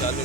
चालू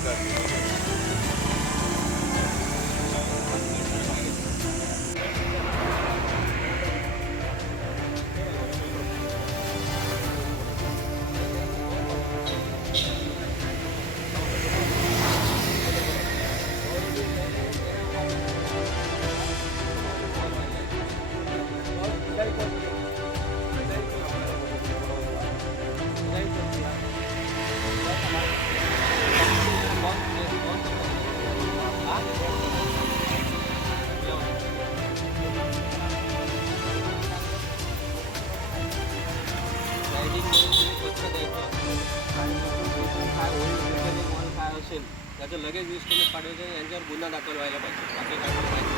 काय असेल त्याचं लगेच वीस किलो पाठवायचं यांच्यावर गुन्हा दाखल व्हायला पाहिजे बाकी काय पाहिजे.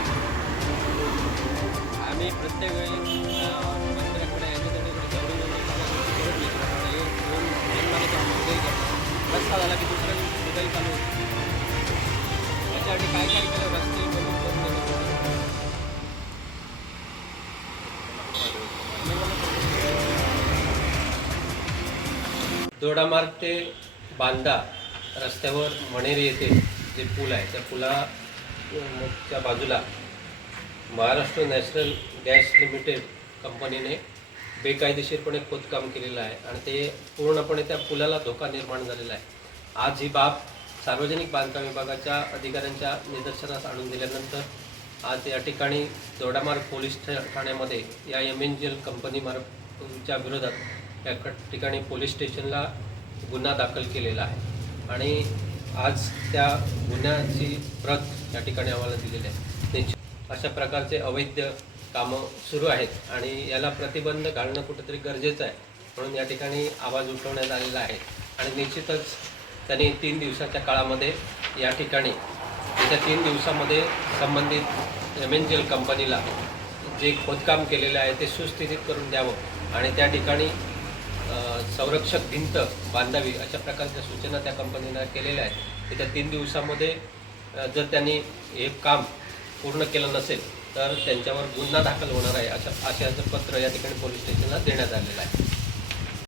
आम्ही प्रत्येक वेळी मंत्र्याकडे यांच्याकडे रस्ता झाला की दुसऱ्या दिवशी चालू त्याच्यासाठी काय काय दोडामार्ग ते बांदा रस्त्यावर मणेरी येथे जे पूल आहे त्या पुलाच्या बाजूला महाराष्ट्र नॅशनल गॅस लिमिटेड कंपनीने बेकायदेशीरपणे खोदकाम केलेलं आहे आणि ते पूर्णपणे त्या पुलाला धोका निर्माण झालेला आहे. आज ही बाब सार्वजनिक बांधकाम विभागाच्या अधिकाऱ्यांच्या निदर्शनास आणून दिल्यानंतर आज या ठिकाणी दोडामार्ग पोलीस ठाण्यामध्ये या एम एन जी एल कंपनीमार्फच्या विरोधात या ठिकाणी पोलीस स्टेशनला गुन्हा दाखल केलेला आहे. आणि आज त्या गुन्ह्याची प्रत या ठिकाणी आम्हाला दिलेली आहे. निश्चित अशा प्रकारचे अवैध कामं सुरू आहेत आणि याला प्रतिबंध घालणं कुठेतरी गरजेचं आहे. म्हणून या ठिकाणी आवाज उठवण्यात आलेला आहे. आणि निश्चितच त्यांनी तीन दिवसाच्या काळामध्ये या ठिकाणी येत्या तीन दिवसामध्ये संबंधित एम एन जी एल कंपनीला जे खोदकाम केलेलं आहे ते सुस्थितीत करून द्यावं. आणि त्या ठिकाणी संरक्षक भिंत बांधावी अशा प्रकारच्या सूचना त्या कंपनीनं केलेल्या आहेत. येत्या तीन दिवसामध्ये जर त्यांनी हे काम पूर्ण केलं नसेल तर त्यांच्यावर गुन्हा दाखल होणार आहे अशा आशयाचं पत्र या ठिकाणी पोलीस स्टेशनला देण्यात आलेलं आहे.